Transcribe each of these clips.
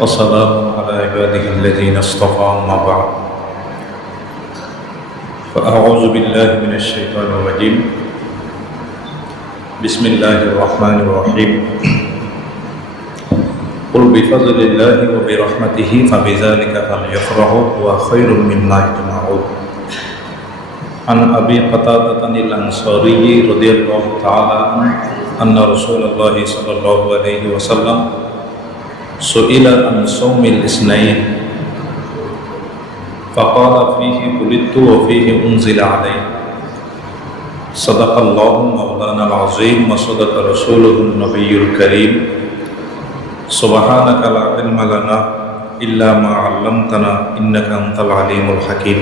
وسلام على عباده الذين اصطفى أما بعد فأعوذ بالله من الشيطان الرجيم بسم الله الرحمن الرحيم قل بفضل الله وبرحمته فبذلك فليفرحوا هو خير مما يجمعون عن أبي قتادة الأنصاري رضي الله تعالى عنه أن رسول الله صلى الله عليه وسلم سئل عن صوم الاثنين فقال فيه ولدت وفيه أنزل علي صدق الله مولانا العظيم وصدق رسوله النبي الكريم سبحانك لا علم لنا إلا ما علمتنا إنك أنت العليم الحكيم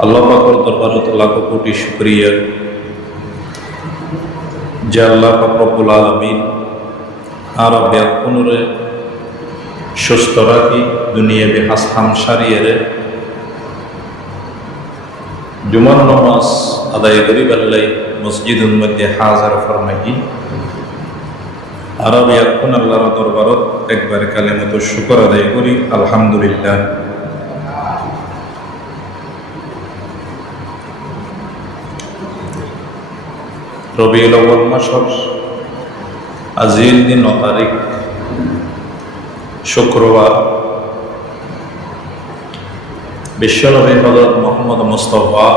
আল্লাহ পাকের দরবারে লাখ কোটি শুকরিয়া যে আল্লাহ পাক রব্বুল আলামিন আর ব্যাকুনরে সুস্থ রাখি দুনিয়া বেহাস হামসারিয়ে জুমার নামাজ আদায় করি বেল্লাই মসজিদের মধ্যে হাজার ফরমাই আর ব্যাকুন আল্লাহর দরবারত একবার কালেমত শুকর আদায় করি আলহামদুলিল্লাহ। রবিউল আউয়াল মাসের আজির দিন 9 তারিখ শুক্রবার বিশ্বনবী হযরত মুহাম্মদ মুস্তাফা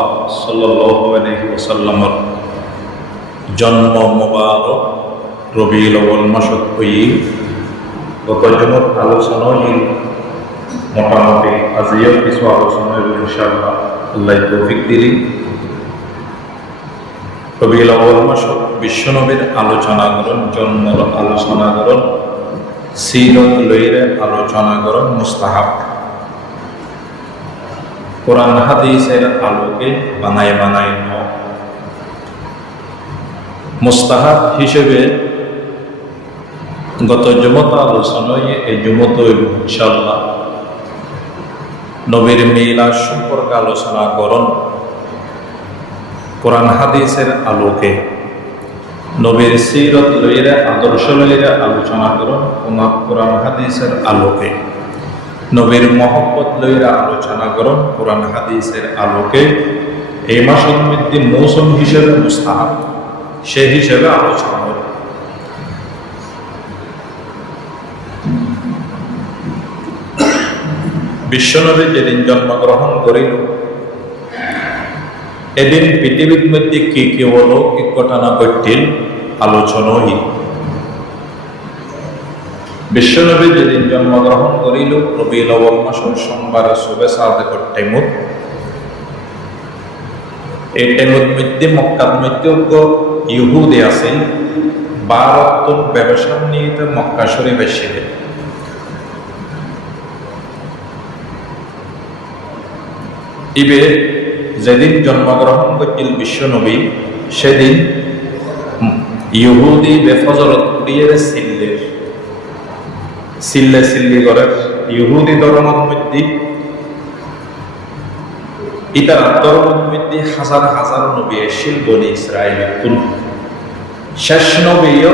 সাল্লাল্লাহু আলাইহি ওয়াসাল্লামের জন্ম মুবারক রবিউল আউয়াল মাসত হই গত জুমার আলোচনা মোটামুটি আজিও কিছু আলোচনা ইনশাআল্লাহ আল্লাহ তৌফিক দিলি। রবিউল আউয়াল মাসত বিশ্বনবীর আলোচনা করুন, জন্মর আলোচনা করুন, সিরত লইরে আলোচনা করুন মুস্তাহাব। কোরআন হাদিসের আলোকে বানায় মুস্তাহাব হিসেবে গত জুমত আলোচনায় এই জুমত ইনশাআল্লাহ নবীর মিলাদ সম্পর্কে আলোচনা করুন কোরআন হাদিসের আলোকে, নবীর সিরত লইরে আদর্শ লইরে আলোচনা করুন কোরআন হাদিসের আলোকে, নবীর মহব্বত লইরে আলোচনা করুন কোরআন হাদিসের আলোকে। এই মাসের মধ্যে মৌসুম হিসেবে মুস্তাহাব সে হিসেবে আলোচনা করুন। বিশ্বনবী যেদিন জন্মগ্রহণ করিল এদিন পৃথিবীর মধ্যে কি কি অলৌকিক ঘটনা ঘটিল আলোচনাই। বিশ্বনবী যেদিন জন্মগ্রহণ করিল রবিউল আউয়াল মাসের সোমবার শুভে সাদেকর টাইমত, এই টাইমত মধ্যে মক্কার মধ্যে ইহুদি আছেন 12 জন ব্যবসা নিয়ে মক্কা শরীফ এসেছিলেন। ইবে যেদিন জন্মগ্রহণ করছিল বিশ্বনবী সেদিন ইহুদি বেফজরত উড়িয়ে সিল্লি করে ইহুদি ধর্মের মধ্যে ইতার ধর্মের মধ্যে হাজার হাজার নবী এসেছিল বনি ইসরাইল কোন শেষ নবীও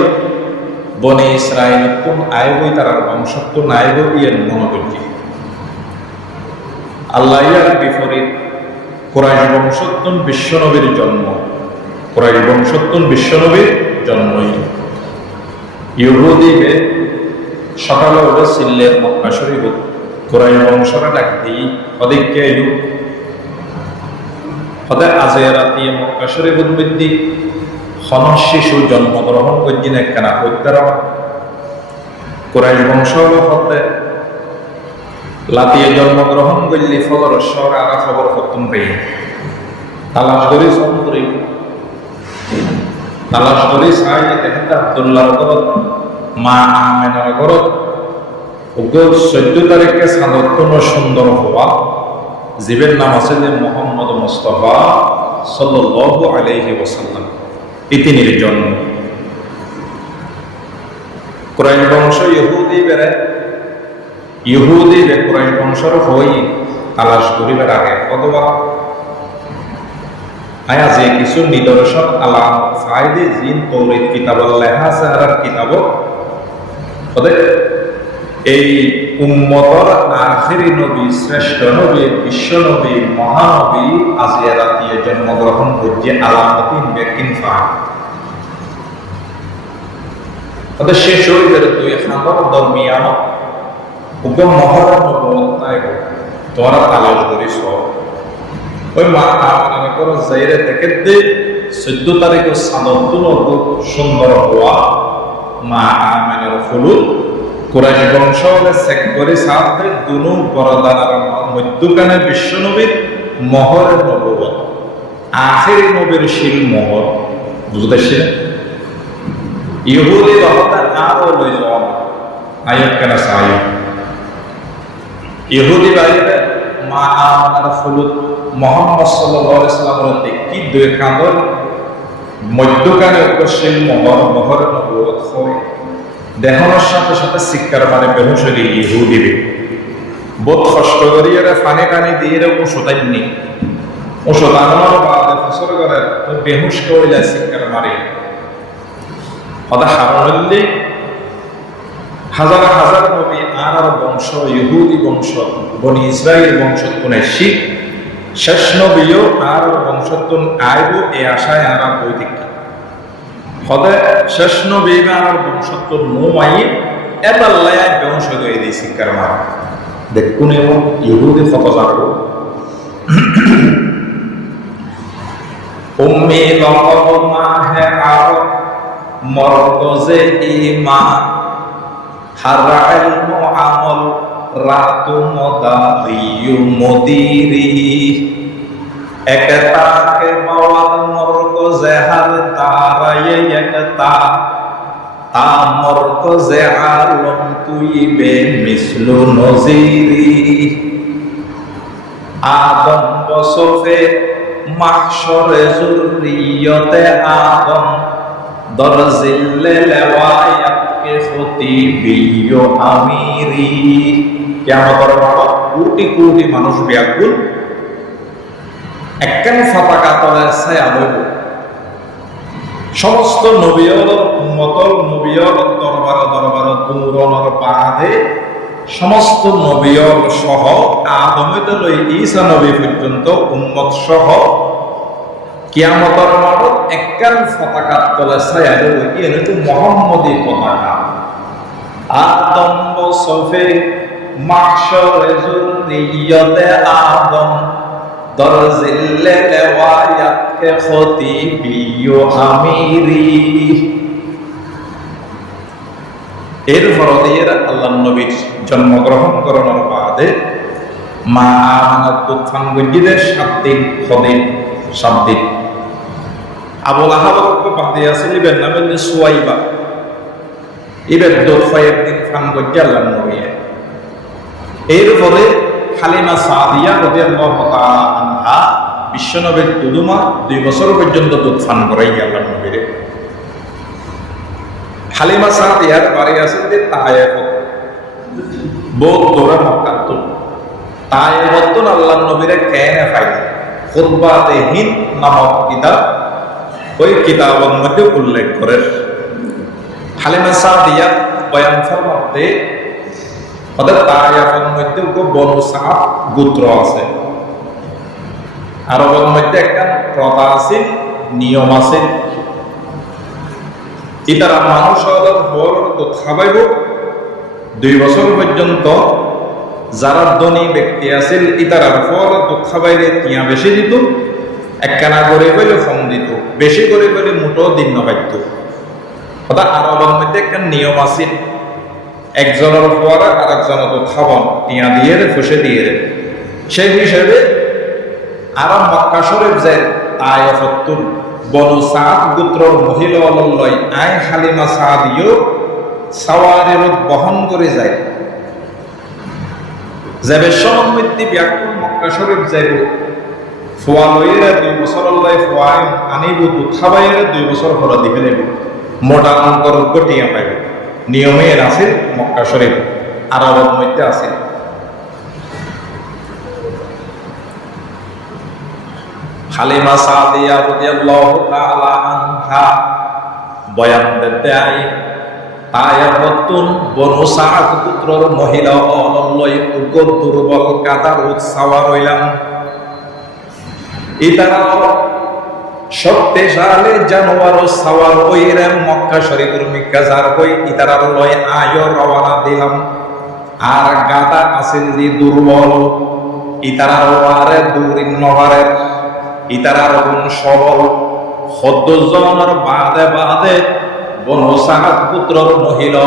বনি ইসরাইল কোন আইব তার বংশত্ব নাইব ইয়ের মনে করছি আল্লাহ ইয়ার বিপরীত কুরাইশ বংশোত্তম বিশ্বনবীর জন্ম, কুরাইশ বংশোত্তম বিশ্বনবীর জন্মই। ইহুদিকে সকালে ওরা সিল্লের মক্কা শরীফ কুরাইশ বংশরা ডাক দিই ওদিকে হতে আজে রাতে মক্কা শরীফ উদ্বৃদ্ধি হন শিশু জন্মগ্রহণ করছেন একখানা হত্যার কুরাইশ বংশ হতে লাতিয়ে জন্মগ্রহণ করলে ফজর শহর আর খবর খতম পেয়ে তালাশ করে চাই দেখেন আব্দুল্লাহর ঘরত মা আমেনার ঘরত 14 তারিখে সাদত্তন সুন্দর হওয়া জীবের নাম আছে যে মুহাম্মদ মুস্তাফা সাল্লাল্লাহু আলাইহি ওয়াসাল্লাম, ইতিনির জন্ম। কুরাইশ বংশ ইহুদি কুরাইশ বংশর হই তালাশ করিবার আগে অথবা আয়া যে কিছু নিদর্শন আলাম ফায়দে জিন তৌরিত কিতাব লেখা আছে আর কিতাব ওদের এই উম্মতর আখেরি নবী, শ্রেষ্ঠ নবী, বিশ্ব নবী, মহানবী আজিয়া রাতিয়ে জন্মগ্রহণ করছে আলামতিন বেকিন ফাহ। ওদের শেষ হইতে দুই হাতর দরমিয়ান উপর মহরম নবুয়ত নাই তোরা তালাশ করিস। ওই মা মনে করো জাইরে থেকে দে 14 তারিখে সাদতুন সুন্দর হওয়া মা আমেনার ফুলুল কুরাইশ বংশ চেক করে সাথে দুনু বরদানার মধ্যখানে বিশ্ব নবীর মহরের নবুয়ত, আখেরি নবীর শিল মোহর বুঝতেছেন। ইহুদি রহমান আরো লই যাওয়া আয়াত কেন সাই ইহুদি বাইরে মা আমাদের ফুলুত মুহাম্মদ সাল্লাল্লাহু আলাইহি ওয়াসাল্লামের কি দুই কাঁদর মধ্যখানে উপশীল মোহর মোহরের নবুয়ত হয় দেখানোর সাথে সাথে শিক্ষার মানে বেহুশ হয়ে ইহুদি বোধ কষ্ট করিয়ে ফানে টানি দিয়ে ওষুধ আইনি ওষুধ আনানোর বাদে ফসল করে তো বেহুশ করে যায় শিক্ষার মারে হদা হারণল্লি হাজার হাজার নবী আর বংশ ইহুদি বংশ বনি ইসরায়েল বংশোত্তন শিখ শেষ নবীও আর বংশোত্তন আইব এ আশায় আর বৈদিক হদে শেষ নবী আর বংশোত্তন নোমাই এতাল্লায় বংশ হয়ে দিয়ে শিক্ষার মার দেখুন এবং ইহুদি কত জানবো উম্মি লকব মাহে আর মরকজে ঈমান হারা ইলমু আমল রাতু মুদারিয়ু মুদিরি একতাকে মাওয়াদ মরকজে হার তারায়ে একতা তা মরকজে আলম তুই বে মিসলু নজিরি আদম বসফে মাহশরে যুররিয়তে আদম দরজিল্লে লেওয়ায়াতকে খতিবিয়্য আমিরি কিয়ামতের মাঠ কোটি কোটি মানুষ ব্যাকুল একখান পতাকা তলে ছায়া লইব সমস্ত নবীর উম্মতর নবীর দরবার দরবার দূরণর বাদে সমস্ত নবীর সহ আদমতে লই ঈসা নবী পর্যন্ত উম্মত সহ কিয়ামতের মাঠত একখান পতাকার তলে ছায়া লইব এনে মুহাম্মদী পতাকা আদম বসফে মাহশরে যুররিয়তে আদম দরজিল্লে লেওয়ায়াতকে খতিবিয়্য আমিরি এর ফরদিয়ে আল্লাহ নবীর জন্মগ্রহণ করানোর বাদে মা আমানত তুফান গজিদের 7 দিন খদিন 7 দিন আবুল আহাবকে বাঁধে আসিল ইবেন নামে সুয়াইবা ইবেন দোফায়ের দিন ফান গজি আল্লাহ নবী এরপরে হালিমা সাদিয়া রাদিয়াল্লাহু তাআলা আনহা বিশ্বনবীর দুদুমা 2 বছর পর্যন্ত দুধ পান করাই আল্লাহর নবীরে হালিমা সাদিয়ার বাড়ি আছে যে তায়েফ বহুত দূরে মক্কা তো তায়েফ তো আল্লাহর নবীরে কেনে ফাইল খুতবাতে হিন্দ নামক কিতাব ওই কিতাবের মধ্যে উল্লেখ করে হালিমা সাদিয়া বয়ান ফরমাতে ওদের তায়েফের মধ্যে বনু সাদ গোত্র আছে আরবের মধ্যে একটা প্রথা আছে নিয়ম আছে ইতারা মানুষ ওদের ফল তো খাবাইব 2 বছর পর্যন্ত যারা ধনী ব্যক্তি আছিল ইতারার ফল তো খাবাইলে তিয়া বেশি দিত একখানা করে বলে কম দিত বেশি করে বলে মোটো দিন নবাইত ওটা আরবের মধ্যে একটা নিয়ম আছে একজনের পর আর একজন তো খাওয়ান টিয়া দিয়ে ফুসে দিয়ে সেই হিসেবে আর মক্কা শরীফ যায় তায়েফতুল বনু সাদ গোত্রর মহিলা লয় আই হালিমা সাদিও সাওয়ারের বহন করে যায় যাবে সমৃদ্ধি ব্যাকুল মক্কা শরীফ যাইব ফোয়া লইরা 2 বছর লয় ফোয়া আনিব তো খাবাইরা 2 বছর পর দিবে নেব মোটা অঙ্কর গটিয়া পাইবে নিয়মের আছে মক্কা শরীফ আরবের মধ্যে আছে হালিমা সাদিয়া রাদিয়াল্লাহু তাআলা আনহা বয়ান দিতে আই তাই হতুন বনু সাদ পুত্রর মহিলা অলয় উগ্র দুর্বল কাতার উৎসাওয়া রইলাম ইতারা শক্তিশালী জানোয়ার সাওয়ার ওইরে মক্কা শরীফের মিকাজার হই ইতারার লয় আয় রওনা দিলাম আর গাদা আসিল দি দুর্বল ইতারার ওয়ারে দূরিন নহরে ইতারার গুণ সবল সদ্দজনের বাদে বাদে বনু সাদ পুত্রর মহিলা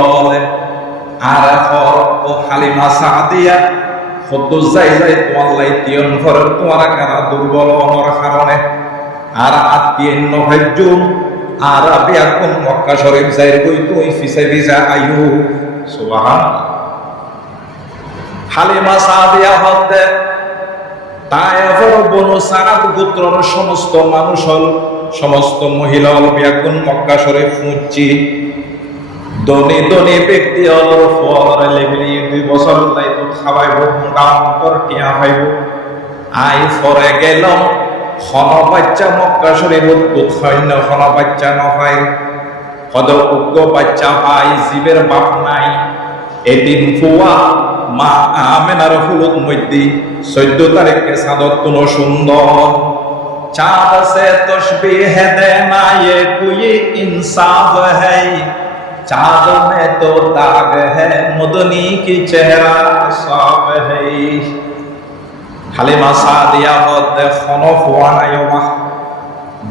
আর হর ও হালিমা সাদিয়া সদ্দজ যাই যাই তোমার লাই তিয়ন ঘর তোমার কারা দুর্বল অনর কারণে আর আত্মীয় নভেজুম আর বিয়াকুন মক্কা শরীফ যাই গই তুই ফিসে ভিজা আয়ু সুবহানাল্লাহ হালিমা সাদিয়া হতে তায়েফের বনু সাদ গোত্রর সমস্ত মানুষ হল সমস্ত মহিলা হল বিয়াকুন মক্কা শরীফ ফুঁচি ধনী ধনী ব্যক্তি হল ফল লেগলি 2 বছর দায়িত্ব খাওয়াইব মোটামুটর টিয়া পাইব আই ফরে গেল খন বাচ্চা মক্কা শরীফ সৈন্য খন বাচ্চা নহয় সদ উগ্র বাচ্চা পাই জীবের বাপ নাই এদিন ফুয়া মা আমেনার ফুলত মধ্যে 14 তারিখে চাঁদত কোন সুন্দর চাঁদ সে তসবিহ দেনা ये कोई इंसाफ है चाँद में तो दाग है मुदनी की चेहरा साफ है হালিমা সাদিয়া হতে খন ফুয়া নাই মা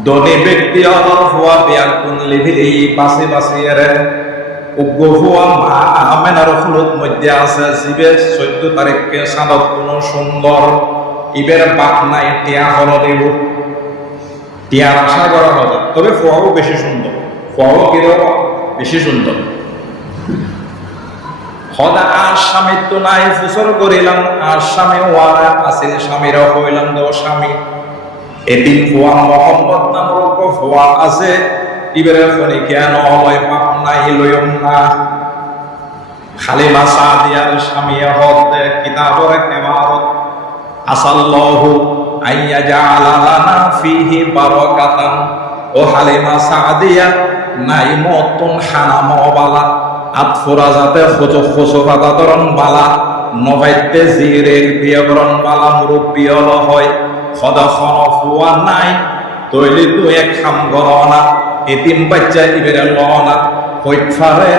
ধনী ব্যক্তি অলর ফুয়া বিয়াকুন লিভিলি বাসি বাসি এরে উগ্র ফুয়া মা আমেনার ফুলত মধ্যে আছে জীবে 14 তারিখকে চাঁদত কোন সুন্দর ইবের বাপ নাই টিয়া হল দেব টিয়ার আশা করা হবে তবে ফুয়াও বেশি সুন্দর ফুয়াও কিরো বেশি সুন্দর হদা আর স্বামী তো নাই ফুসর করিলাম আর স্বামী ওয়ারা আসিল স্বামীর হইলাম দো স্বামী এদিন ফুয়া মোহাম্মদ নামক ফুয়া আছে ইবেরে ফনি কেন লয় পাপ নাই লয়ম না হালিমা সাদিয়ার স্বামী হতে কিতাবর কেমারত আসাল্লাহু আইয়া জাআলা লানা ফিহি বারাকাতান ও হালিমা সাদিয়া নাই মতন হানাম বালা আতফুরা যাতে খোঁচো পাতা ধরন বালা নবাইতে জিরের বিয়রণ বালা মুরব্বী হল হয় সদা খন ফুয়া নাই তৈলি তুই এক খাম গরনা এতিম বাচ্চা ইবেরে লনা হইফারে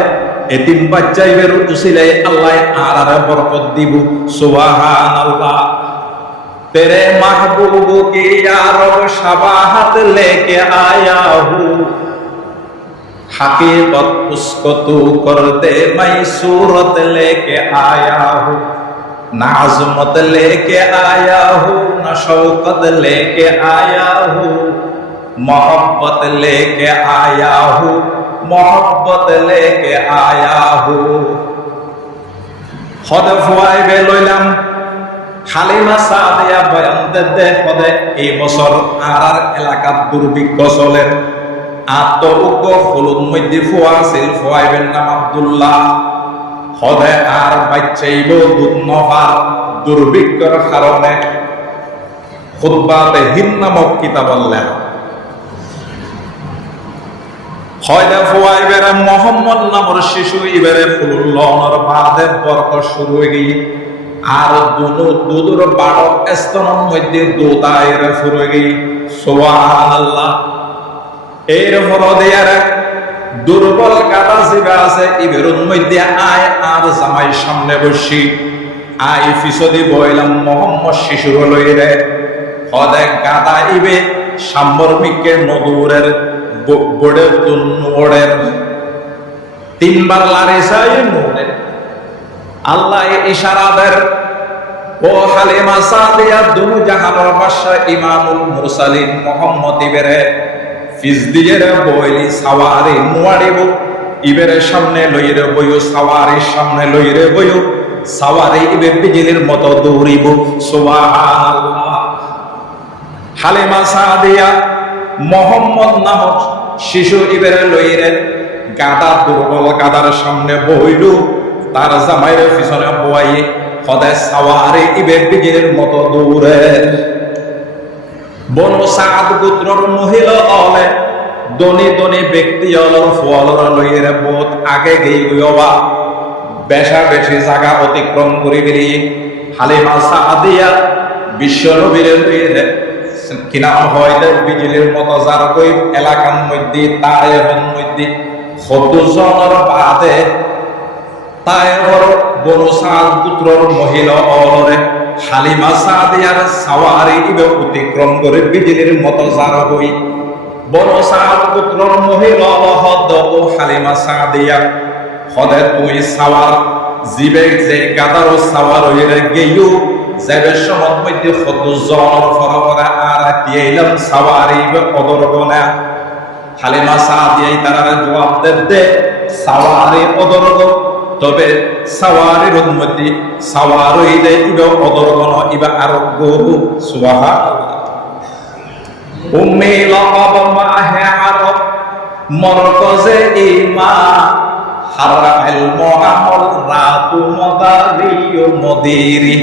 এতিম বাচ্চা ইবের উসিলে আল্লাহ আরারে বরকত দিব সুবহানাল্লাহ तेरे महबूब की यारो शबाहत लेके आया हूँ हकीकत उसको तू कर दे मैं सूरत लेके आया हूँ ना अज़मत लेके आया हूँ ना शौकत लेके आया हूँ मोहब्बत लेके आया हूँ मोहब्बत लेके आया हूँ खुद फुआई बे लइलाम হালিমা সাদিয়া বয়ান দে পদে এই বছর আর এলাকার দুর্ভিক্ষ চলে আত্মউগ্র হলুদ মধ্যে ফুয়া ছিল ফুয়াইবেন নাম আব্দুল্লাহ হদে আর বাচ্চাইব দুধ নহার দুর্ভিক্ষর কারণে খুতবাতে হিন নামক কিতাব লেখা হয়দে ফুয়াইবের মোহাম্মদ নামর শিশু ইবেরে ফুলুল্লাহর বাদে বরকত শুরু হয়ে গিয়ে আর দুধুর বাড়ক স্তনের মধ্যে দোতায়ের ফুরে গই সুবহানাল্লাহ এর ফরদিয়ার দুর্বল কাটা জিবা আছে ইবের মধ্যে আয় আর জামাই সামনে বসি আই ফিসদি বইলাম মোহাম্মদ শিশুর লইরে হদে গাদা ইবে সাম্বরমিকের নদুরের বড়ে দুনোড়ের 3 বার লারে যায় মোড়ে আল্লাহ ইশারাদের ও হালিমা সাদিয়া দুনু জাহানের বাদশা ইমামুল মুরসালিন মুহাম্মদ ইবেরে ফিজদিয়ের বইলি সাওয়ারি মুয়ারিব ইবেরে সামনে লইরে বইও সাওয়ারির সামনে লইরে বইও সাওয়ারি ইবে বিজলির মতো দৌড়িব সুবহানাল্লাহ হালিমা সাদিয়া মুহাম্মদ নামক শিশু ইবেরে লইরে গাদা দুর্বল গাদার সামনে বইল তার জামাইয়ের পিছনে বয়াই খোদায় সাওয়ারে ইবে বিজলির মতো দৌড়ে বনু সাদ গোত্রর মহিলা অলে ধনী ধনী ব্যক্তি অলর ফলর লইয়ের বহুত আগে গেই গইবা বেশা বেশি জায়গা অতিক্রম করে বেরিয়ে হালিমা সাদিয়া বিশ্ব নবীর লইয়ের কিনা হয় বিজলির মতো যার কই এলাকার মধ্যে তায়ের মধ্যে খদ্দুজনের বাদে তায়ের বনু সাদ পুত্রর মহিলা অলরে হালিমা সাদিয়ার সাওয়ারি ইবে অতিক্রম করে বিজলির মতো যার কই বনু সাদ পুত্রর মহিলা হদ ও হালিমা সাদিয়া হদে তুই সাওয়ার জিবে যে গাদার সাওয়ার হইরে গেইও যাবে সমত মধ্যে খদ্দুজনের ফরফরা আর দিয়েলাম সাওয়ারি ইবে অদরগনা হালিমা সাদিয়াই তারা জবাব দে সাওয়ারি অদরগ তবে সাওয়ারির মধ্যে সাওয়ার হইলে ইবে অদরগন ইবে আরোগ্য সুবহানাল্লাহ উম্মি লাকাব মাহে আরব মরকজে ঈমান হারা ইলম আমল রাতু মদারিও মদিরি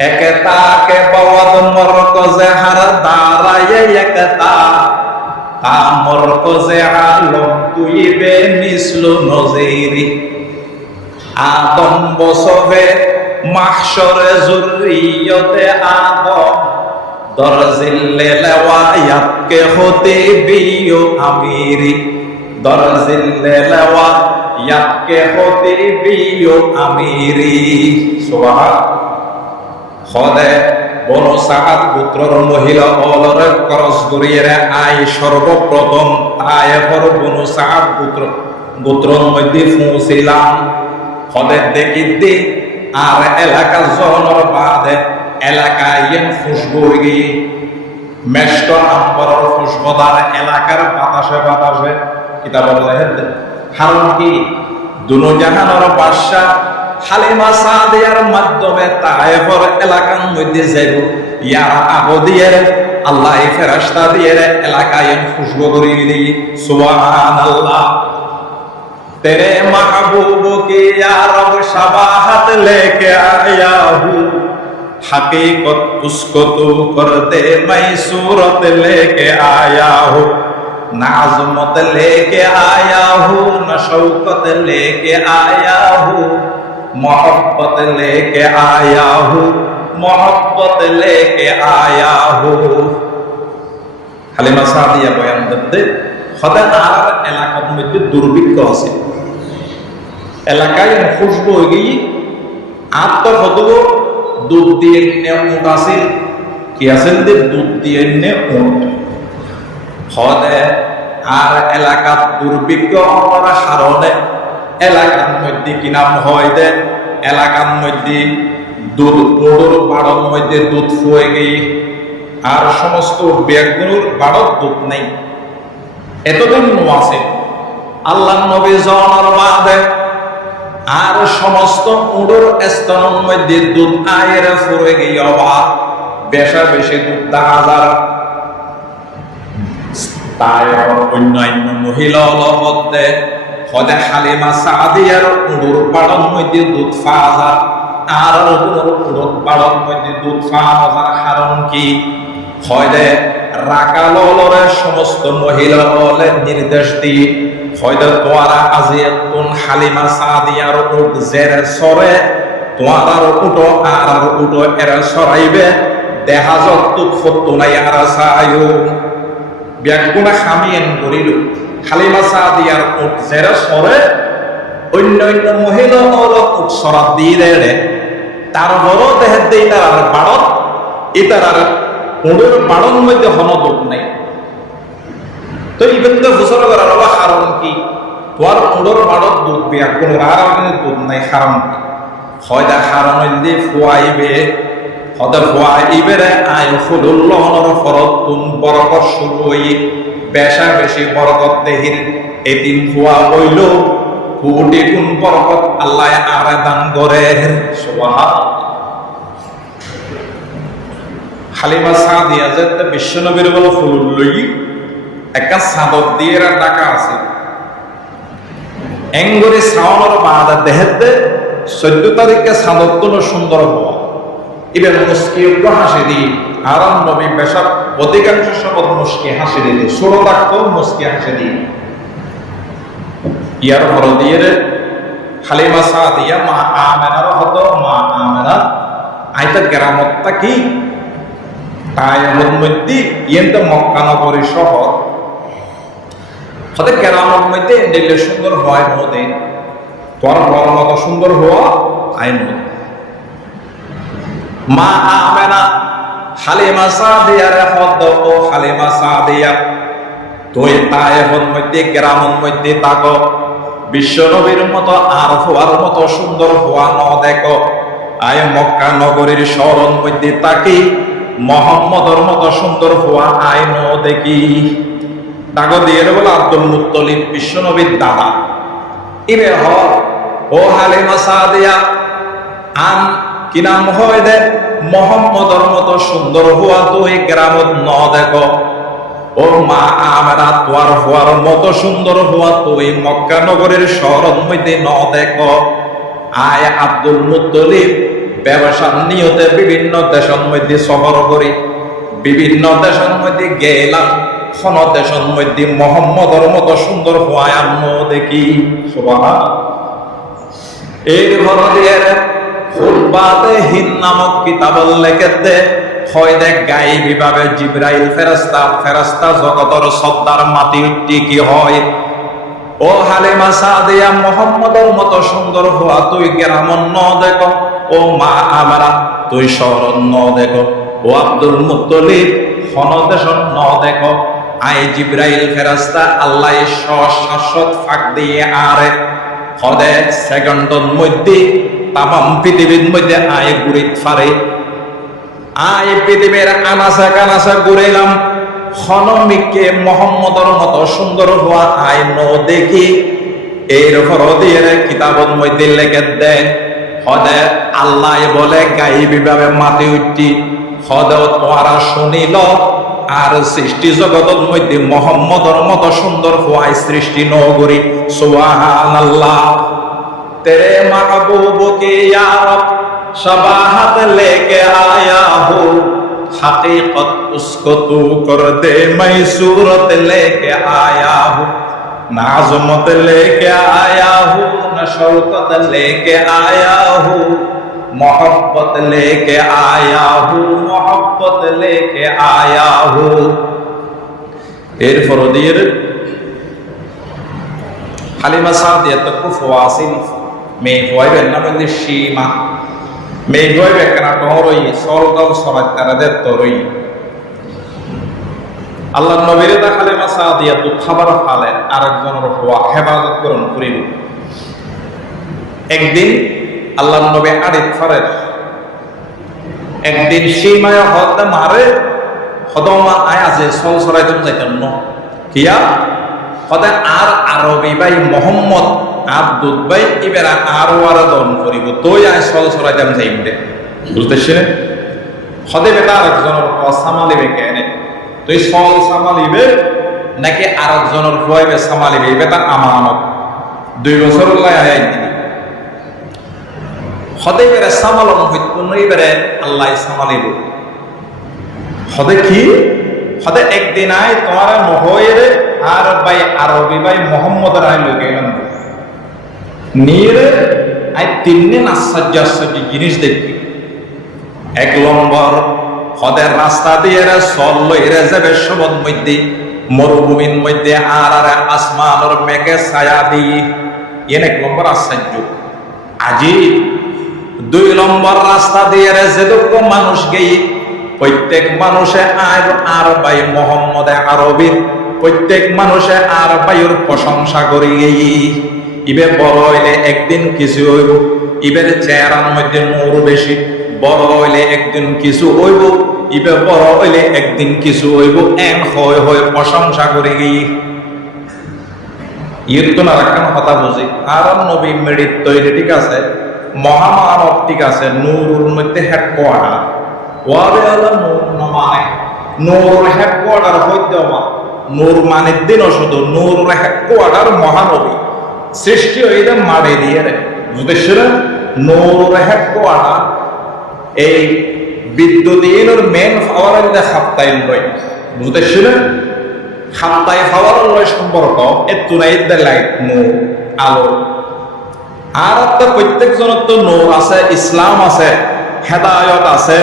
একতা কে বাওয়াদ মরকজে হার দারায়ে একতা তা মরকজে আলম তুইবে মিসলু নজিরি আদম বসবে মাহশরে যুররিয়তে আদম দরজিল্লে লওয়ায়াতকে হতে বিও আমিরি দরজিল্লে লওয়ায়াতকে হতে বিও আমিরি সুবহানাল্লাহ খোদে বনু সাদ পুত্রর মহিলা অলরে করস করিয়ে আই সর্বপ্রথম তায়েফর বনু সাদ গোত্রর মধ্যে পৌঁছিলাম খোদে দেখিতে আর এলাকা জনর বাদে এলাকায় খুশবু গিয়ে মেষ্ট আম্বরের খুশবুদার এলাকার বাতাসে বাতাসে কিতাব কারণ কি দুনো জাহানের বাদশা হালিমা সাদিয়ার মাধ্যমে তায়েফের এলাকার মধ্যে যাইব ইয়ার আবদিয়ের আল্লাহ ফেরেশতা দিয়ে এলাকায় খুশবু করি দিই সুবহানাল্লাহ तेरे महबूब की या रब शबाहत लेके आया हूँ हकीकत उसको तू कर दे मैं सूरत लेके आया हूँ नाज़मत लेके आया हूँ न शौकत लेके आया हूँ मोहब्बत लेके आया हूँ मोहब्बत लेके आया हूँ হালিমা সাদিয়া বয়ান করতে খোদা আর এলাকার মধ্যে দুর্ভিক্ষ আছে এলাকায় খুশবু হয়ে গিয়ে আত্ম ফটো দুধ দিয়ে উঠ আছে কি আছেন দুধ দিয়ে উঠ হদে আর এলাকার দুর্ভিক্ষ হওয়ার কারণে এলাকার মধ্যে কি নাম হয় দে এলাকার মধ্যে দুধ ওড়োর বাড়র মধ্যে দুধ ফুয়ে গিয়ে আর সমস্ত ব্যাগগুলোর বাড়র দুধ নেই এতদিন আছে আল্লাহ নবী জনার বাদে আর সমস্ত উড়োর স্তনের মধ্যে দুধ আয়ের ফুরে গিয়ে অবাক বেশা বেশি দুধ দেখা যার তাই অন্যান্য মহিলা অলবদ্দে হদে হালিমা সাদিয়ার উড়োর বাড়র মধ্যে দুধ পাওয়া যায় আর উড়োর বাড়র মধ্যে দুধ পাওয়া যার কারণ কি হয়দে রাকালরের সমস্ত মহিলা বলে নির্দেশ দিয়ে হয়তো তোয়ারা আজিয়াতুন হালিমা সাদিয়ার উট জেরে সরে তোয়ারার উটো আর উটো এরা সরাইবে দেহা যত্তু ফত্তু নাই আর সায়ু ব্যাগুনা খামিয়েন করিল হালিমা সাদিয়ার উট জেরে সরে অন্য অন্য মহিলা হল উট সরাত দিয়ে দেয় তার বড় দেহের দিয়ে তার বাড়ত ইতার উড়োর বাড়ন মধ্যে হনদুক নাই তো ইবেন্দে ফুসর করার কারণ কি তোর উড়োর বাড়ত দুধ বিয়া কোনো আর দুধ নাই কারণ কি হয়দা কারণ হইলে ফুয়াইবে হদে ফুয়াইবে রে আয় ফুলুল্লাহর ফরত তুন বরকত শুরু হই বেশা বেশি বরকত দেহির এদিন ফুয়া হইল কোটি গুণ বরকত আল্লাহ আরে দান করে সুবহানাল্লাহ হালিমা সাদিয়া যেতে বিশ্বনবীর বল ফুল লই একটা সাদত দিয়ে ডাকা আছে এঙ্গরি সাওনের বাদা দেহেতে 14 তারিখে সাদত তো সুন্দর হওয়া এবার মুস্কিল হাসি দি আর নবী বেশাব অধিকাংশ সময় মুস্কি হাসি দিত, ছোট থাকতো মুস্কি হাসি দিই। ইয়ার পর দিয়ে হালিমা সাদিয়া মা আমেনার হতো, মা আমেনা আইতা গ্রামতটা কি তাই মধ্যে ইয়েন্ট মক্কা নগরী শহর হতে গ্রামের মধ্যে দিলে সুন্দর হয় নদী, তোর বড় মতো সুন্দর হওয়া আইন মা আমেনা হালিমা সাদিয়ার হদ ও হালিমা সাদিয়া তুই তায়েফের মধ্যে গ্রামের মধ্যে থাকো, বিশ্ব নবীর মতো আর হওয়ার মতো সুন্দর হওয়া ন দেখো, আয় মক্কা নগরীর শহরের মধ্যে তাকি মোহাম্মদের মতো সুন্দর হওয়া আয় ন দেখি। ডাক দিয়ে বলে আব্দুল মুত্তলিব বিশ্ব নবীর দাদা ইবে হ ও হালিমা সাদিয়া আন কি নাম হয় দে মোহাম্মদের মতো সুন্দর হওয়া তুই গ্রামত ন দেখো, ও মা আমরা তোর হওয়ার মতো সুন্দর হওয়া তুই মক্কা নগরের শহরের মধ্যে ন দেখো। আয় আব্দুল মুত্তলিব ব্যবসার নিয়তে বিভিন্ন দেশের মধ্যে সফর করি, বিভিন্ন দেশের মধ্যে গেলাম, কোন দেশের মধ্যে মোহাম্মদের মতো সুন্দর হওয়া আন্ন দেখি। সুবহানাল্লাহ। এর ভরদের ফুলবাতে হিন নামক কিতাব লেখেতে হয় দেখ গায়েবী ভাবে জিবরাইল ফেরেশতা জগতের সত্তার মাটি উঠি কি হয়। ও হালিমা সাদিয়া মোহাম্মদের মতো সুন্দর হওয়া তুই গ্রামন ন দেখো, ও মা আমরা তুই শহর ন দেখো, ও আব্দুল মুত্তলিব হনদেশ ন দেখো। আয় জিবরাইল ফেরেশতা আল্লাহ শাশ্বত ফাঁক দিয়ে আরে হদে সেকেন্ডের মধ্যে তামাম পৃথিবীর মধ্যে আয় ঘুরিত পারে। আয় পৃথিবীর আনাসা কানাসা ঘুরাইলাম, হনমিকে মোহাম্মদের মতো সুন্দর হওয়া আয় ন দেখি। এর দিয়ে কিতাবের মধ্যে লেখে দেয় হদে আল্লাহ বলে গায়েবী ভাবে মাটি উঠি হদেও তোরা শুনিল আর সৃষ্টি জগতের মধ্যে মোহাম্মদের মতো সুন্দর হওয়ায় সৃষ্টি নগরী। সুবহানাল্লাহ। তেরে মাহবুব কে ইয়া রব शबाहत लेके आया हूँ, हकीकत उसको तू कर दे, मैं सूरत लेके आया हूँ, न आज़मत लेके आया हूँ, न शौकत लेके आया हूँ, मोहब्बत लेके आया हूँ, मोहब्बत लेके आया हूँ। एर फरोदीर हालिमा सादिया तक फवासिल में फवाइबेन नाम शीमा মেয়ে গয় বেকনা টহরই সরদল সরাত তারাদের তরই আল্লাহ নবীরে দা হালিমা সাদিয়া তো খাবার ফালে আরেকজনের হওয়া হেফাজত করুন করিব। একদিন আল্লাহ নবী আড়িত ফারের একদিন সীমায় হদ মারে হদমা আয় আছে সল সরাই তুমি যাইতেন ন কিয়া হদে আর আরবি ভাই মোহাম্মদ আব্দুল ভাই ইবেরা আরো আরাধন করিব তুই আয় সল সরাই যাম যাইম দে বুঝতেছি না। হদে বেটা আরেকজনের সামালিবে কেনে তুই সল সামালিবে নাকি আরেকজনের হইবে সামালিবে বেটা আমানত 2 বছর লাই আয় দিবি হদে বেরে সামালন হইতো নই বেরে আল্লাহ সামালিব হদে কি হদে একদিন আয় তোমার নহয়েরে আর ভাই আরবি ভাই মোহাম্মদের আয় লই গেলাম নিরে আই 3 দিন আশ্চর্য জিনিস দেখবি। 1 নম্বর হদের রাস্তা দিয়ে চল লইরে যাবে সবদ মধ্যে মরুভূমির মধ্যে আর আসমানের মেঘে ছায়া দিয়ে এন 1 নম্বর আশ্চর্য আজি। 2 নম্বর রাস্তা দিয়ে যেটুকু মানুষ গেই প্রত্যেক মানুষে আর ভাই মোহাম্মদ আরবির প্রত্যেক মানুষে আর ভাইয়ের প্রশংসা করি গেই। ইবে বড় হইলে একদিন কিছু হইব, ইবের চেহারার মধ্যে নূর বেশি, বড় হইলে একদিন কিছু হইব, ইবে বড় হইলে একদিন কিছু হইব, এন হয় হয় প্রশংসা করে গিয়ে ইয়ের তো না রাখান কথা বুঝি। আর নবী মেডিত তৈরি ঠিক আছে, মহামানব ঠিক আছে, নূরের মধ্যে হেডকোয়ার্টার ওয়াবে হলো নূর নমানে নূর হেডকোয়ার্টার হইতে নূর মানের দিনও শুধু নূর হেডকোয়ার্টার মহানবী সৃষ্টি হইলে মাড়ে দিয়ে বুঝতেছিল নূর হেডকোয়ার্টার এই বিদ্যুতের মেন পাওয়ার খাপ্তাই লয় বুঝতেছিলেন খাপ্তাই পাওয়ার লয় সম্পর্ক এতো নাই লাইট নূর আলো আর একটা প্রত্যেক জনের তো নূর আছে ইসলাম আছে হেদায়ত আছে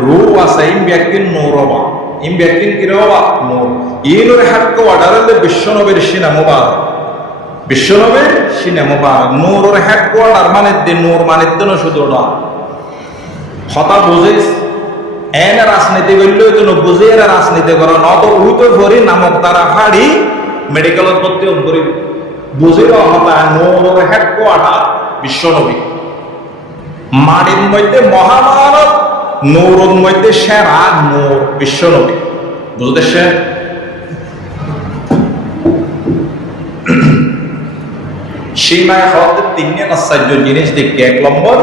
রূহ আছে ইম ব্যক্তির নূর হবা ইম ব্যক্তির কি হবা নূর ইনুর হাক্ক ওয়াডারে বিশ্বনবীর সিনা মুবারক বিশ্বনবীর সিনা মুবারক নূরের হাক্ক ওয়াডার মানে দিন নূর মানে দিন শুধু না হতা বুঝিস এনে রাজনীতি করলেও তো বুঝে এরা রাজনীতি করো নত উইতো ভরি নামক তারা হাড়ি মেডিকেলত ভর্তি করি বুঝিল হতা নূরের হাক্ক ওয়াডার বিশ্বনবী মাটির মধ্যে মহাভারত নূরের মধ্যে সেরা নূর বিশ্বনবী বুঝতেছেন সীমায় হতে তিনটে আশ্চর্য জিনিস দেখি এক নম্বর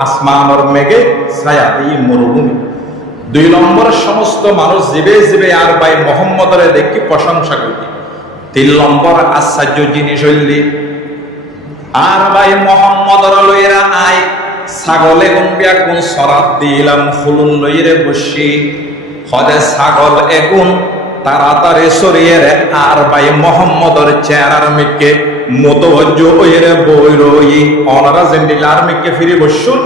আসমানের মেঘে ছায়া এই মরুভূমি দুই নম্বর সমস্ত মানুষ জীবে জীবে আর ভাই মোহাম্মদের দেখি প্রশংসা করি তিন নম্বর আশ্চর্য জিনিস হইলি আর ভাই মোহাম্মদর লইরা আয় ছাগলে গুনবিয়া গুণ সরাত দিলাম ফুলুন লইরে বসি হদে ছাগল এগুন তাড়াতাড়ি সরিয়ে রে আর ভাই মোহাম্মদর চেহারার মিকে মতভজ্জ ওইরে বই রই অনারা জেন্ডিলার মিকে ফিরে বসুন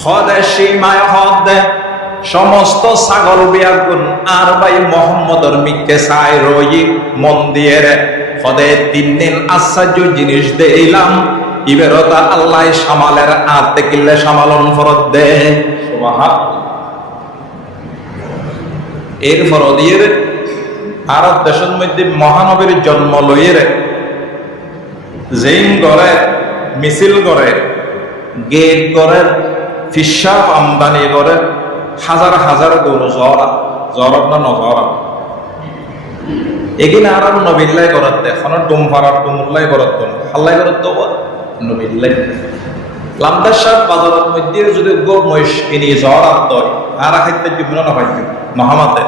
হদে সীমায় হদে সমস্ত ছাগল বিয়াগুন আর ভাই মোহাম্মদর মিকে চাই রই মন দিয়ে রে হদে 3 দিন আশ্চর্য জিনিস দিলাম ইবেরতা আল্লাহ সামালের আতে কিল্লে সামালন ফরত দে সুবহানাল্লাহ এর ফরদিয়ের আরব দেশের মধ্যে মহানবীর জন্ম লইয়ে জেইন করে মিছিল করে গেট করে ফিসাব আমদানি করে হাজার হাজার গরু জরব না নজরা এগিনে আর নবিল্লাই করত এখন ডুম ফারার ডুমুল্লাই করত হাল্লাই করত নবিল্লাই লামদার সাহেব বাজারের মধ্যে যদি গো মহিষ কিনি জরাত দয় আর খাইতে দিব না পাইতে মহামাতে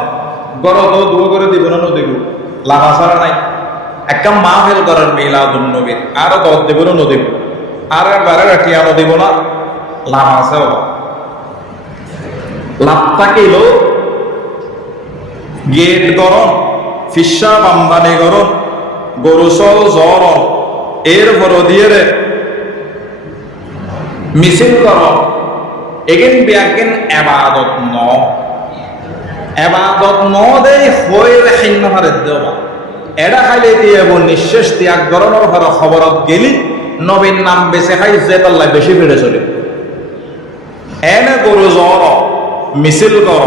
গড় তো দু করে দিব না নদীব লাভা ছাড়া নাই একটা মাহফিল করার মিলাদুন নবীর আর দর দিব না নদীব আর বারে টিয়ানো দিব না লাভ আছে লাভ থাকিল গেট গরম ফিসা বাম্বানি গরম গরু চল জ্বর এর পর দিয়ে মিছিল কর এগেন বিয়াগেন এবাদত ন দেই হইলে খাইন্য হারে দেওয়া এডা খাইলে দিয়ে নিঃশেষ ত্যাগ গরমের ঘর খবরত গেলি নবীন নাম বেছে খাই যে তাল্লাই বেশি ফিরে চলে এনে গরু জ্বর মিছিল কর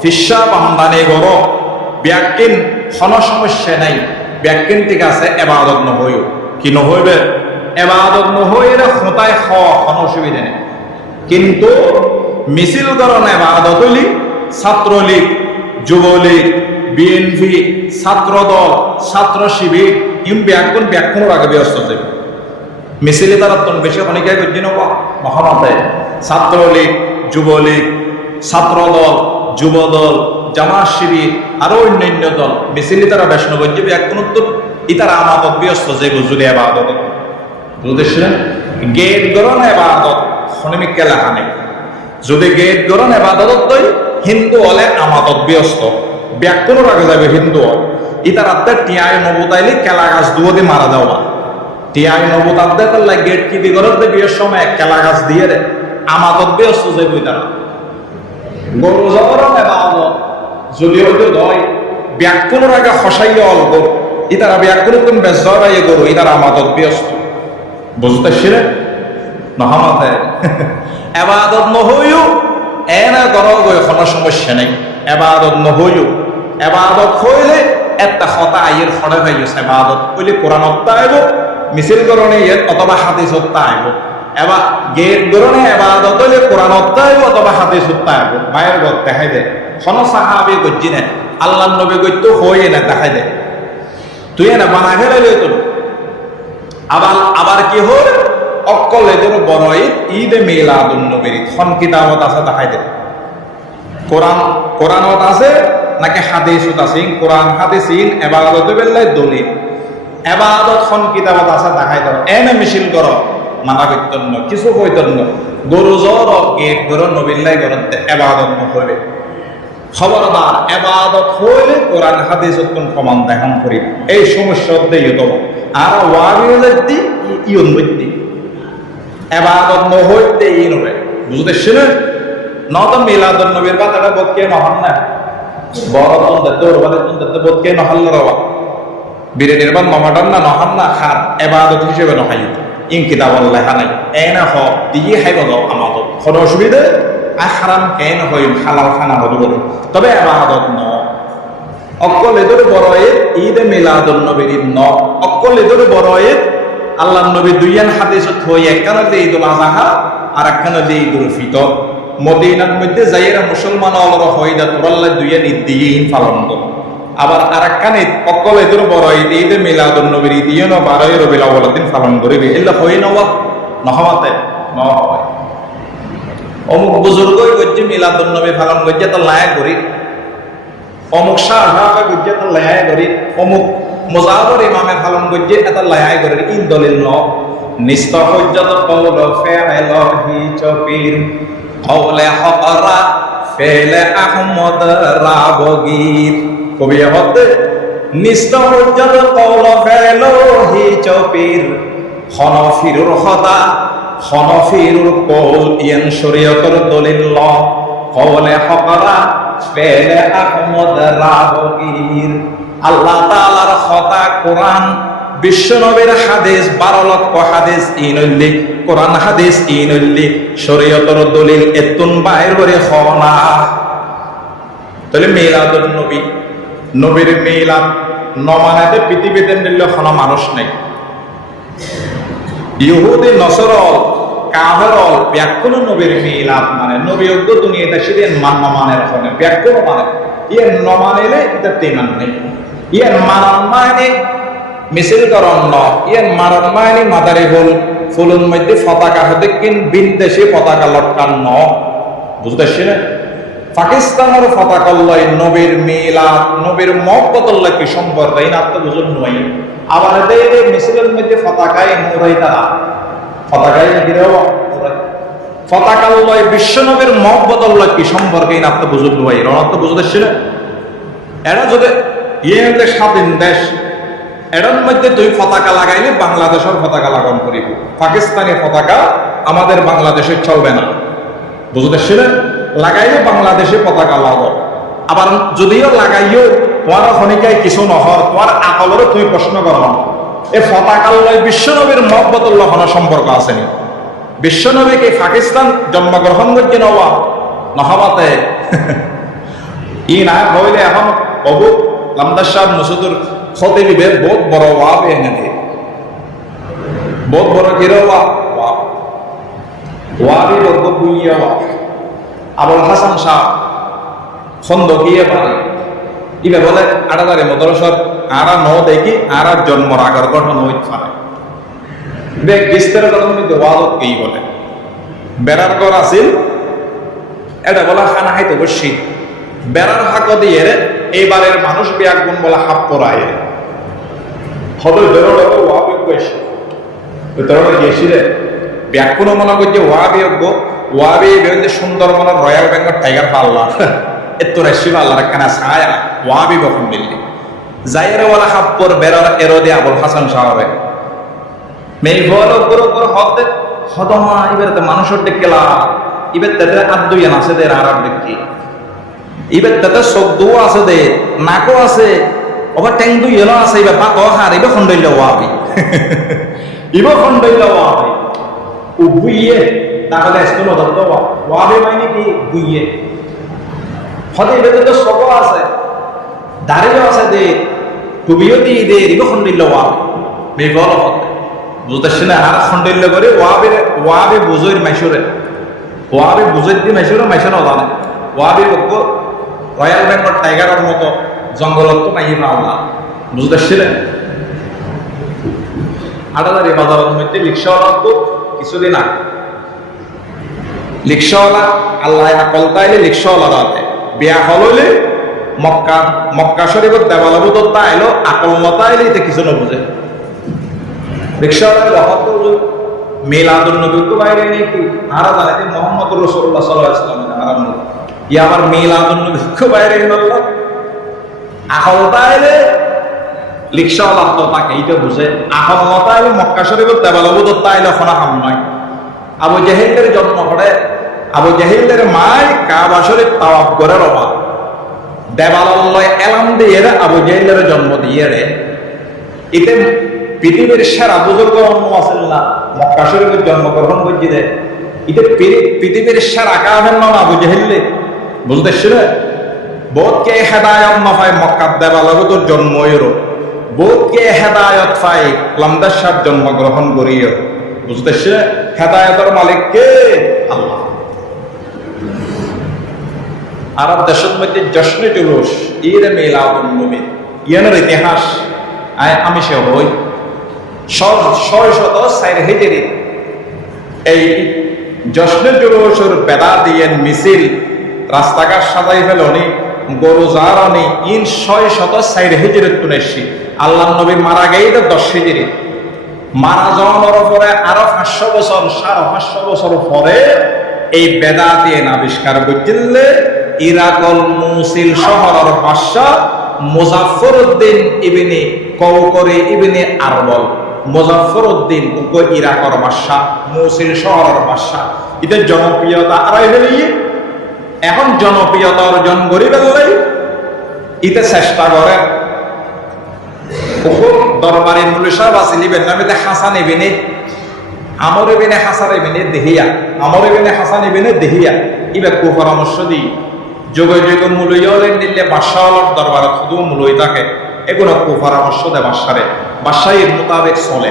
ফিসা বাম্বানি কর ব্যাকিন কোনো সমস্যা নাই ব্যাকিন ঠিক আছে এবাদত নহইও কি নহইবে এবাদত নহইরে খোঁতায় কোনো অসুবিধা নেই কিন্তু মিছিল করণ এবাদত হইলি ছাত্রলীগ যুবলীগ বিএনপি ছাত্র দল ছাত্র শিবির ইম ব্যাকুণের আগে ব্যস্ত যাবে মিছিলে তারা তন বেশি অনেকে করছি না মহামতে ছাত্রলীগ যুবলীগ ছাত্র দল যুব দল জামাত শিবির আরো অন্যান্য দল মিছিলে তারা বেশন করছে ব্যাকুণোত্তর ইতারা আমাদত ব্যস্ত যে বুঝুলি এবাদত বুঝেছিলেন গেট গরণ এবাদত হনমিকে লেখা নেই যদি গেট গরণ এবাদত তৈ হিন্দু হলে আমাদত ব্যস্ত ব্যাকুণের আগে যাবে হিন্দু হল ইতার আত্মার টিআই নবতাইলে কেলা গাছ দুয়ে মারা যাওয়া টিআই নবতাদের তার গেট কি বিগরত বিয়ের সময় কেলা গাছ দিয়ে রে আমাদত ব্যস্ত যাইব তারা গরু জবরণ এবাদত যদি হয়তো দয় ব্যাকুণের আগে হসাইয়া অল্প ইতারা ব্যাকুণ তুমি ব্যস্ত গরু ইতারা আমাদত ব্যস্ত বুঝতে শিরে নহমাতে এবাদত নহইও এনে গরো কোনো সমস্যা নেই এবাদত নহইও এবাদত হইলে একটা হতা আইয়ের খড়ে হয়ে গেছে এবাদত হইলে কোরআন হত্যা আইব মিছিল করণে অথবা হাদিস হত্যা আইব এবার গেট গরণে এবাদত হইলে কোরআন হত্যা আইব অথবা হাদিস হত্যা আইব মায়ের গত দেখাই দেয় কোন সাহাবি গজ্জি না আল্লাহ নবী গজ্য হয়ে না দেখাই দেয় তুই না বানা ফেলে তোর আবার কি হল অকল এদের বড় ঈদ মিলাদুন নবীর খন কিতাবত আছে দেখাই দেয় কোরআনত আছে নাকি হাদিসত আছে কোরআন হাদিসিন এবাদত বেলায় দলিল এবাদত খন কিতাবত আছে দেখাই দাও এনে মিছিল কর মানা করতেন না, কিছু হইতেন না। গরু জ্বর গেট গরু নবিল্লাই গরতে এবাদত নকরবে। খবরদার এবাদত হইলে কোরআন হাদিস কোন প্রমাণ দেখান করি এই সমস্যা দেই তো আর ওয়াবিলের দি ইউন বইতি এবাদত ন হইতে ই নবে বুঝতেছেন না তো মিলাদুন নবীর কথাটা বদকে নহন না বড় তো দতে ওরবারে তো দতে বদকে নহল রবা বীরে নির্বাণ মামাটান না নহন না খার এবাদত হিসেবে নহাই ইন কিতাব আল্লাহ নাই এনা হ দিয়ে হাইব দাও আমাদের কোনো অসুবিধা আহরাম কেন হই হালাল খানা হলো বলে তবে ইবাদত ন অকল এদের বড় ঈদ মিলাদুন নবীর ঈদ ন অকল এদের বড় ঈদ আল্লাহর নবী দুইয়ান হাদিসত হই একখানে যে ঈদুল আযহা আর একখানে যে ঈদুল ফিতর মদিনার মধ্যে যাইরা মুসলমান অলর হইদা তোরাল্লাহ দুইয়ান ঈদ দিয়ে পালন করে আবার আরেকখানে অকল এদের বড় ঈদ মিলাদুন নবীর ঈদ ইয়নো 12 রবিউল আউয়াল দিন পালন করিবে এলা হই নওয়া নহমাতে ন হয় অমুক বুজুর্গই গজ্জে মিলাদুন নবী পালন গজ্জে তো লায়া করি অমুক শাহবাগে গজ্জে তো লায়া করি অমুক মুজাহির ইমামে পালন গজ্জে এটা লায়া করি ইন দলিল ন নিস্ত হজ্জত কওল ফাইলহি চপির কওলে হকরা ফেলে আহমদ রাবগীর কবি হতে নিস্ত হজ্জত কওল ফাইলহি চপির খনফিরুর খদা খনফিরুর কওল ইয়ান শরীয়তের দলিল ল কওলে হকরা ফেলে আহমদ রাবগীর আল্লাহ তাআলার খতা কোরআন বিশ্ব নবীর হাদিস 12 লক্ষ হাদিস ইনল্লি কোরআন হাদিস ইনল্লি শরীয়তের দলিল এতুন বাইর করে খনা তাহলে মিলাদুন নবী নবীর মিলাদ নমানাতে পৃথিবীতে নিলে কোনো মানুষ নেই ইহুদি নসরল কাফেরল ব্যাকুল নবীর মিলাদ মানে নবী অজ্ঞ দুনিয়াতে সেদিন মানের ওখানে ব্যাকুল মানে ইয়ে নমানেলে এটা তেমান নেই ইয়ে মানন মানে মিছিল করন ন ইয়ে মারণ মানে মাদারি হল ফুলুন মধ্যে পতাকা হতে কিন বিদেশি পতাকা লটকান ন বুঝতেছি না পাকিস্তানের পতাকা লয় নবীর মিলাদ নবীর মহব্বতুল্লাহ কি সম্পর্ক এই না তো বুঝুন নয় আবার এদের মিছিলের মধ্যে পতাকায় মুরাই তারা পতাকায় গিরেও পতাকা লয় বিশ্ব নবীর মহব্বতুল্লাহ কি সম্পর্ক এই না তো বুঝুন নয় রণত বুঝতেছি না এরা যদি ইয়ে স্বাধীন দেশ এটার মধ্যে তুই পতাকা লাগাইলে বাংলাদেশের পতাকা লাগান করিব পাকিস্তানি পতাকা আমাদের বাংলাদেশে চলবে না বুঝতেছি না লাগাইলে বাংলাদেশে পতাকা লাগাও আবার যদিও লাগাইও তোমার খনিকায় কিছু নহর তোমার আকলেরও তুমি প্রশ্ন করো এই পতাকার লয় বিশ্বনবীর মহব্বতুল্লাহ কোনো সম্পর্ক আসেনি বিশ্বনবীকে পাকিস্তান জন্মগ্রহণ করছে নবা নহবাতে ই না হইলে এখন অবু লামদার সাহেব মসুদুর হতে দিবে বহুত বড় ওয়াব এনে দিয়ে বহুত বড় গিরো ওয়াবি বড় বুইয়া আবুল হাসান শাহ খন্দকিয়ে পারে ইবে বলে আড়াদারে মদরসর আরা ন দেখি আরা জন্মর আগর গঠন হইতে পারে বে গিস্তের গঠন মধ্যে ওয়াদত কি বলে বেড়ার ঘর আছিল এটা বলা খানা হাইতে বসি বেড়ার হাক দিয়ে এইবারের মানুষ বিয়াগুন বলা হাপ পড়ায় হবে বেরোলে ওয়াবি গেছে বেরোলে গেছি রে ব্যাকুন মনে করছে ওয়াবিয়োগ্য ওয়াবি বেরোতে সুন্দরবনের রয়্যাল বেঙ্গল টাইগার পাল্লা এত রাশি পাল্লা রাখানা ছায়া ওয়াবি বখন দিল্লি যাইরে ওয়ালা হাপ্পর বেরার এরোদে আবুল হাসান সাহাবে মেই বলো গুরু গুরু হতে হদমা ইবেতে মানুষের দেখলা ইবেতে তাতে আদুয়ান আছে দের আরাম দেখি ইবেতে তাতে সবদু আছে দে নাকো আছে ওবার ট্যাং দুই এলো আছে ইবে পাক হার ইবে খন্ডইল ওয়াবি ইবে খন্ডইল ওয়াবি উবুইয়ে তাহলে স্কুল দত্ত ওয়াবি মানে কি বুইয়ে হতে ইবে তো সব আছে দাঁড়িয়ে আছে দে টুবিও দিয়ে দে ইবে খন্ডইল ওয়াবি বেবল হতে বুঝতেছি না আর খন্ডইল করে ওয়াবি বুঝইর মাইশুরে ওয়াবি বুঝইর দি মাইশুরে মাইশানো জানে ওয়াবি বকো রয়্যাল বেঙ্গল টাইগারের মতো জঙ্গলত নাই না বুঝতেছি না আড়াদারি বাজারের মধ্যে রিক্সাওয়ালা তো কিছুদিন আগে রিক্সাওয়ালা আল্লাহ আকল তাইলে রিক্সাওয়ালা রাতে বিয়া হলইলে মক্কা শরীফত দেওয়ালাবুত তাইলো আকল মতাইলে এতে কিছু না বুঝে রিক্সাওয়ালা রহত মিলাদুন নবী তো বাইরে নেই কি আর জানে যে মুহাম্মদ রাসূলুল্লাহ সাল্লাল্লাহু আলাইহি ওয়াসাল্লাম আরাম ই আবার মিলাদুন নবী তো বাইরে নল্লা আহল তাইলে লিকশাওয়ালা তো তাকে এইটা বুঝে আহল তাইলে মক্কা শরীফের দেবালবুদ তাইলে খনা হাম নয় আবু জাহেলের জন্ম করে আবু জাহেলের মায় কাবা শরীফ তাওয়াফ করে রবা দেবালয় এলাম দিয়ে আবু জাহেলের জন্ম দিয়ে রে এতে পৃথিবীর সেরা বুজুর্গ অন্য আছেন না মক্কা শরীফের জন্মগ্রহণ করছি দে এতে পৃথিবীর সেরা কাহের নাম আবু জাহেলে বুঝতেছিল বোধকে হেদায়ত না পায় মক্কার দেবালয় জন্ম এরো বোধকে হেদায়ত পায় লামদার জন্মগ্রহণ করিও বুঝতেছে হেদায়তের মালিক কে আল্লাহ আরব দেশের মধ্যে জশ্নে জুলুস ঈদ মিলাদুন নবী ইয়ানের ইতিহাস আমি সে হই 604 হিজরি এই জশ্নে জুলুসের বেদা দিয়ে মিছিল রাস্তাঘাট সাজাই ফেলনি গরু জারনি ইন 604 হিজরিত তুনেছি আল্লাহ নবী মারা গেই 10 হিজরি মারা যাওয়ার পরে আরো 500 বছর 550 বছর পরে এই বেদা দিয়ে আবিষ্কার করছিলে ইরাকল মুসিল শহরের বাদশা মুজাফফরউদ্দিন ইবনে কওকরি ইবনে আরবল মুজাফফরউদ্দিন উগ ইরাকর বাদশা মুসিল শহরের বাদশা এটা জনপ্রিয়তা আড়াই হলিয়ে এখন জনপ্রিয়তা অর্জন করি বেলাই ইতে চেষ্টা করে দরবারের মুল্লা সাহেব আসিলিবেন নামে হাসান ইবনে আমর ইবনে হাসান ইবনে দেহিয়া আমর ইবনে হাসান ইবনে দেহিয়া ইবে কো পরামর্শ দি যোগে যোগে মুলইয়লেন দিলে বাদশাহর দরবারে শুধু মুলই থাকে এগুলো কো পরামর্শ দেয় বাদশারে বাদশাহীর মোতাবেক চলে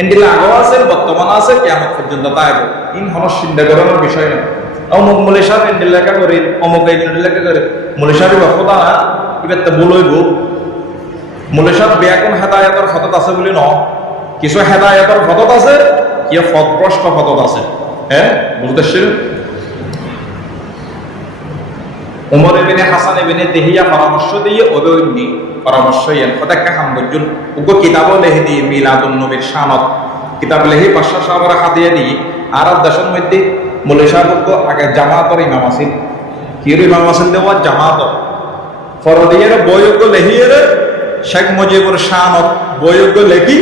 এন্ডিলে আগো আছে বর্তমান আছে কিয়ামত পর্যন্ত তাইব ইন হনস চিন্তা করার বিষয় না অমুক মুল্লা সাহেব এন্ডিলে লেখা করে অমুক এন্ডিলে লেখা করে মুল্লা সাহেব কথা না ইবে তো বলইব মুল্লা সাহেব ব্যাকুন হেদায়েতের ফতত আছে বলি ন কিছু হেদায়েতের ফতত আছে কি ফতভ্রষ্ট ফতত আছে হ্যাঁ বুঝতেছেন উমর ইবনে হাসান ইবনে দেহিয়া পরামর্শ দিয়ে ওদৈনি পরামর্শ ইয়েন ফতাক্কা হামবুজুন উগো কিতাব লেহে দিয়ে মিলাদুন নবীর শানত কিতাব লেহে বাদশা সাহাবার হাদিয়া দিয়ে আরব দেশের মধ্যে মুল্লা সাহেব আগে জামাতের ইমাম আছেন কির ইমাম আছেন দেওয়া জামাত ফরদিয়ের বইয়োগ্য লেহিয়ের শেখ মুজিবুর শানত বইয়োগ্য লেখি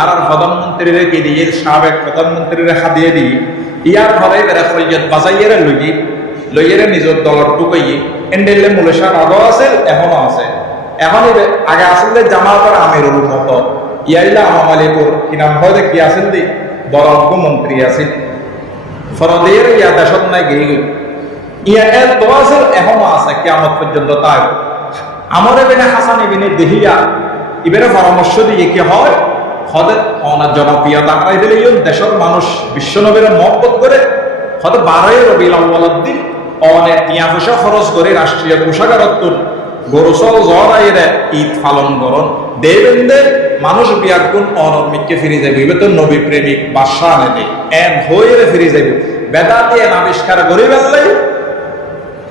আর প্রধানমন্ত্রীর কি দিয়ে সাবেক প্রধানমন্ত্রীর হাদিয়া দিয়ে ইয়ার ফলে বেড়া ফরিয়ত বাজাইয়ের লইয়ের নিজের দলর টুকাই এন্ডেলে মুল্লা সাহেব আগো আছে এখনো আছে এখন আগে আসলে জামাতের আমিরুল মত ইয়াইলা আমালিপুর কি নাম হয় কি আছেন দি বরজ্ঞ মন্ত্রী আছেন ফরদিয়ের ইয়া দেশত নাই গিয়ে ইয়া এর তো আছে এখনো আছে কিয়ামত পর্যন্ত তাই আমর ইবনে হাসান ইবনে দেহিয়া ইবের পরামর্শ দিয়ে কি হয় হদে অনার জনপ্রিয়তা পাই দিলে দেশের মানুষ বিশ্বনবীর মহব্বত করে হয়তো 12 রবিউল আউয়ালের দিন অনেক টিয়া পয়সা খরচ করে রাষ্ট্রীয় পোশাকারত্ব গরুসল জরাইরে ঈদ পালন করন দেবেন্দে মানুষ বিয়াগুন অনর্মিককে ফিরে যাবে এবার তো নবী প্রেমিক বাদশাহ আনে দে এন হয়ে ফিরে যাবে বেদাতি এন আবিষ্কার করে বেললাই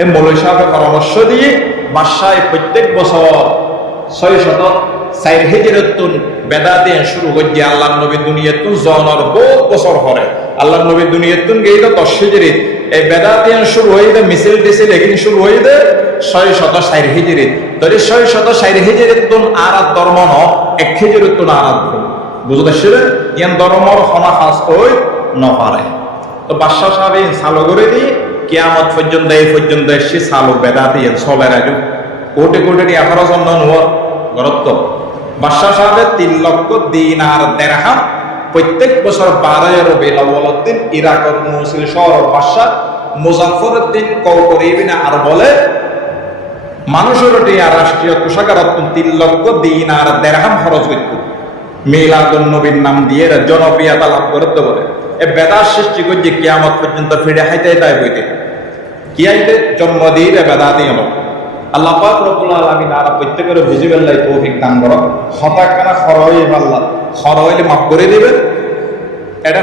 এ মৌলভী সাহেবের পরামর্শ দিয়ে বাদশাহ প্রত্যেক বছর 604 হিজরতুন বেদাতি শুরু করে আল্লাহ নবী দুনিয়াতুন জনর বহুত বছর পরে আল্লাহ নবী দুনিয়াতুন গেইল 10 হিজরি এই বেদাতি শুরু হইতে মিছিল টিছিল এখানে শুরু হইতে 604 হিজরি তবে 604 হিজরিতুন আর ধর্ম ন এক হিজরিতুন আর বুঝতেছিল ইয়ান ধর্মর খনা খাস হই নপারে তো বাদশাহ সাহেব চালু করে দি কিয়ামত পর্যন্ত এই পর্যন্ত এসে চালু বেদাতি চলে রাজু কোটি কোটি টাকা খরচ অন্য নোয়ার গরত্ব বাদশাহ সাহেবের 3 লক্ষ দিনার দিরহাম প্রত্যেক বছর 12 রবিউল আউয়ালের দিন ইরাকের মুসিল শহরের বাদশা মুজাফফরউদ্দিন কওকরি ইবনে আরবলে মানুষের টিয়া রাষ্ট্রীয় পোশাকারত্ব 3 লক্ষ দিনার দিরহাম খরচ করত মিলাদুন নবীর নাম দিয়ে জনপ্রিয়তা লাভ করতে বলে এ বেদাত সৃষ্টি করে কিয়ামত পর্যন্ত ফিরে হাইতে তাই বইতে কি আইতে জন্ম দিয়ে বেদাতি হলো আল্লাহ পাক রব্বুল আলামিন আর প্রত্যেকের বুঝিবেন লাই তৌফিক দান করো হতাকানা খরই আল্লাহ খরইলে মাফ করে দিবেন এটা